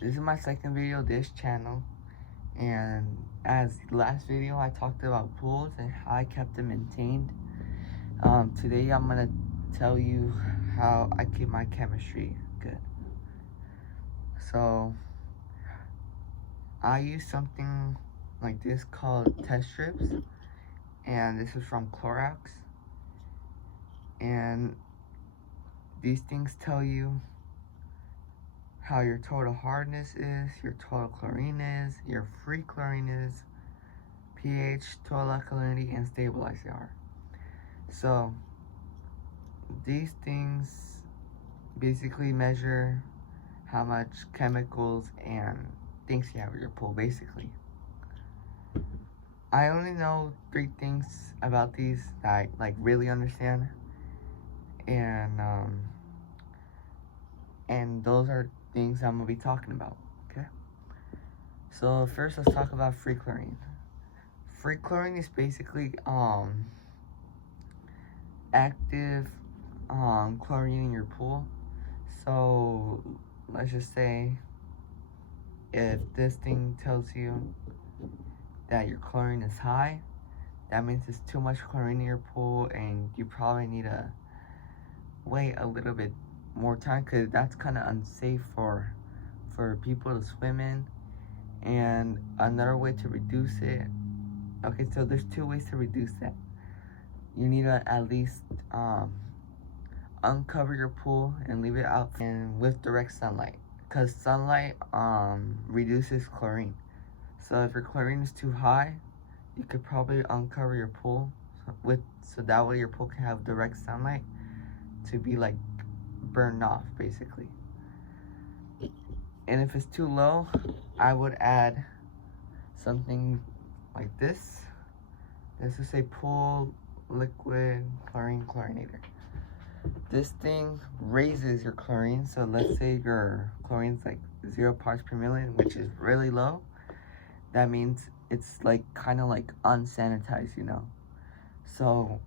This is my second video of this channel, and as the last video I talked about pools and how I kept them maintained. Today I'm gonna tell you how I keep my chemistry good. So I use something like this called test strips, and this is from Clorox, and these things tell you how your total hardness is, your total chlorine is, your free chlorine is, pH, total alkalinity, and stabilizer are. So these things basically measure how much chemicals and things you have in your pool, basically. I only know 3 things about these that I really understand, and those are things I'm gonna be talking about. Okay. So first, let's talk about free chlorine. Free chlorine is basically active chlorine in your pool. So let's just say if this thing tells you that your chlorine is high, that means it's too much chlorine in your pool and you probably need to wait a little bit more time, because that's kind of unsafe for people to swim in. And another way to reduce it, okay, so there's 2 ways to reduce that. You need to at least uncover your pool and leave it out and with direct sunlight, because sunlight reduces chlorine. So if your chlorine is too high, you could probably uncover your pool so that way your pool can have direct sunlight to be like burned off, basically. And if it's too low, I would add something like this. This is a pool liquid chlorine chlorinator. This thing raises your chlorine. So let's say your chlorine's like 0 parts per million, which is really low. That means it's like kind of like unsanitized, you know. So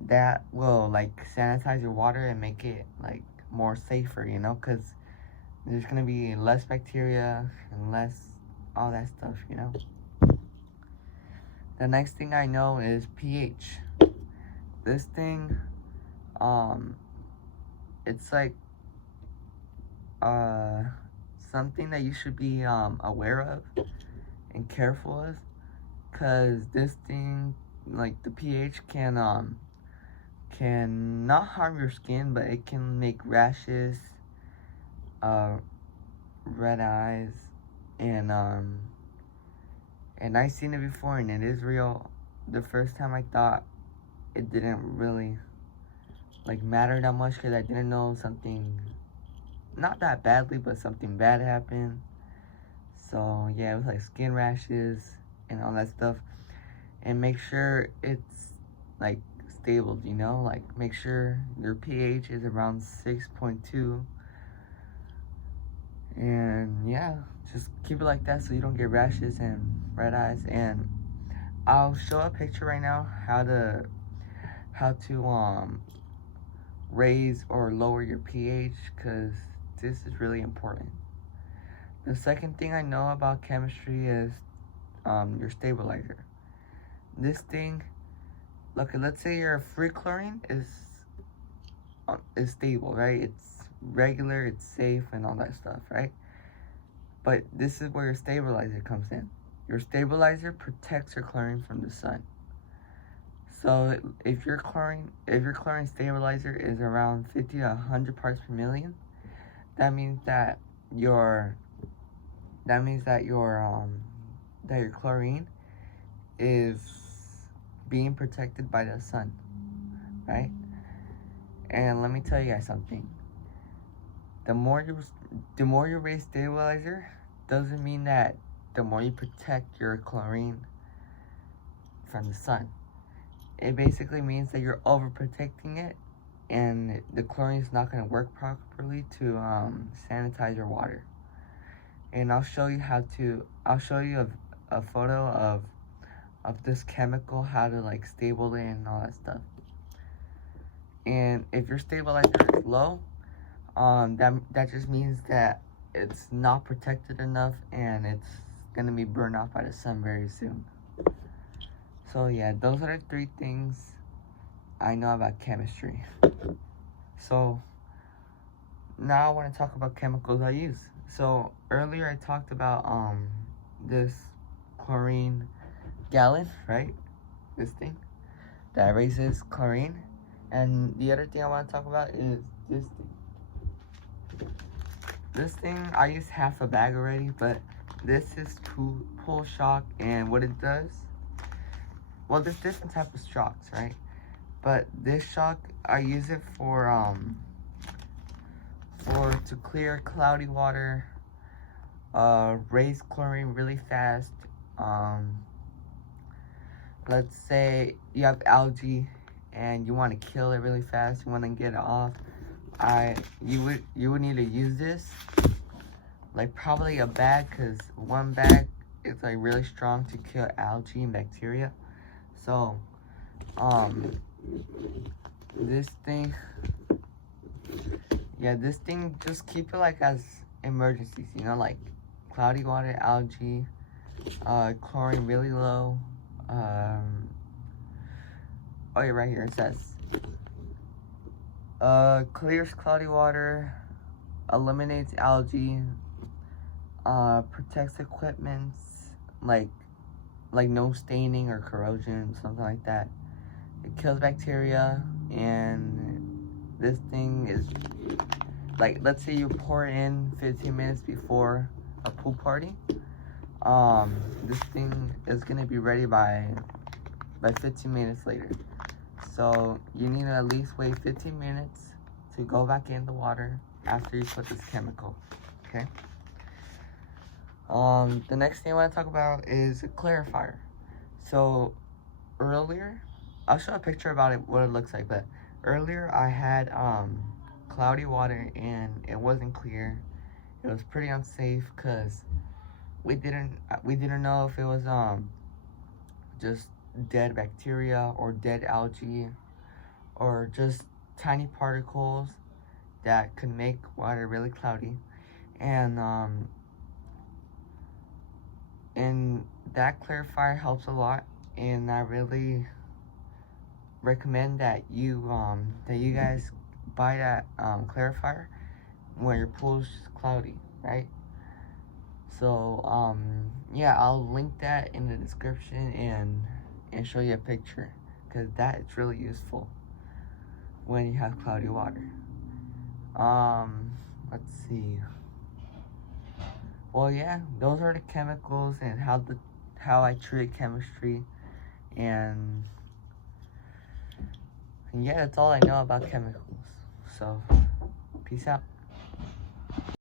that will like sanitize your water and make it like more safer, you know, because there's gonna be less bacteria and less all that stuff, you know. The next thing I know is pH. This thing, it's like something that you should be aware of and careful of, because this thing, like the pH can not harm your skin, but it can make rashes, red eyes, and I've seen it before and it is real. The first time I thought it didn't really like matter that much, because I didn't know something, not that badly, but something bad happened. So yeah, it was like skin rashes and all that stuff. And make sure it's like stable, you know, like make sure your pH is around 6.2. And yeah, just keep it like that so you don't get rashes and red eyes. And I'll show a picture right now how to raise or lower your pH, because this is really important. The second thing I know about chemistry is your stabilizer. This thing, look, let's say your free chlorine is stable, right? It's regular, it's safe, and all that stuff, right? But this is where your stabilizer comes in. Your stabilizer protects your chlorine from the sun. So if your chlorine stabilizer is around 50 to 100 parts per million, that means that your chlorine is being protected by the sun, right? And let me tell you guys something. The more you raise stabilizer doesn't mean that the more you protect your chlorine from the sun. It basically means that you're overprotecting it, and the chlorine is not going to work properly to sanitize your water. And I'll show you a photo of this chemical, how to like stable it and all that stuff. And if your stabilizer is low, that just means that it's not protected enough, and it's gonna be burned off by the sun very soon. So yeah, those are the 3 things I know about chemistry. So now I want to talk about chemicals I use. So earlier I talked about this chlorine gallon, right? This thing that raises chlorine. And the other thing I want to talk about is this thing. This thing, I used half a bag already, but this is to pull shock, and what it does, well, there's different type of shocks, right? But this shock, I use it for to clear cloudy water, raise chlorine really fast. Let's say you have algae and you want to kill it really fast, you want to get it off. You would need to use this, like probably a bag, because 1 bag is like really strong to kill algae and bacteria. So this thing, yeah, this thing, just keep it like as emergencies, you know, like cloudy water, algae, chlorine really low. Oh yeah, right here it says clears cloudy water, eliminates algae, protects equipment, like no staining or corrosion, something like that. It kills bacteria, and this thing is like, let's say you pour it in 15 minutes before a pool party. This thing is gonna be ready by 15 minutes later. So you need to at least wait 15 minutes to go back in the water after you put this chemical, okay? The next thing I want to talk about is a clarifier. So earlier, I'll show a picture about it, what it looks like, but earlier I had cloudy water and it wasn't clear. It was pretty unsafe because we didn't know if it was just dead bacteria or dead algae or just tiny particles that could make water really cloudy. And that clarifier helps a lot, and I really recommend that you guys buy that clarifier when your pool's cloudy, right? So yeah, I'll link that in the description and show you a picture, because that is really useful when you have cloudy water. Let's see. Well, yeah, those are the chemicals and how I treat chemistry, and yeah, that's all I know about chemicals. So peace out.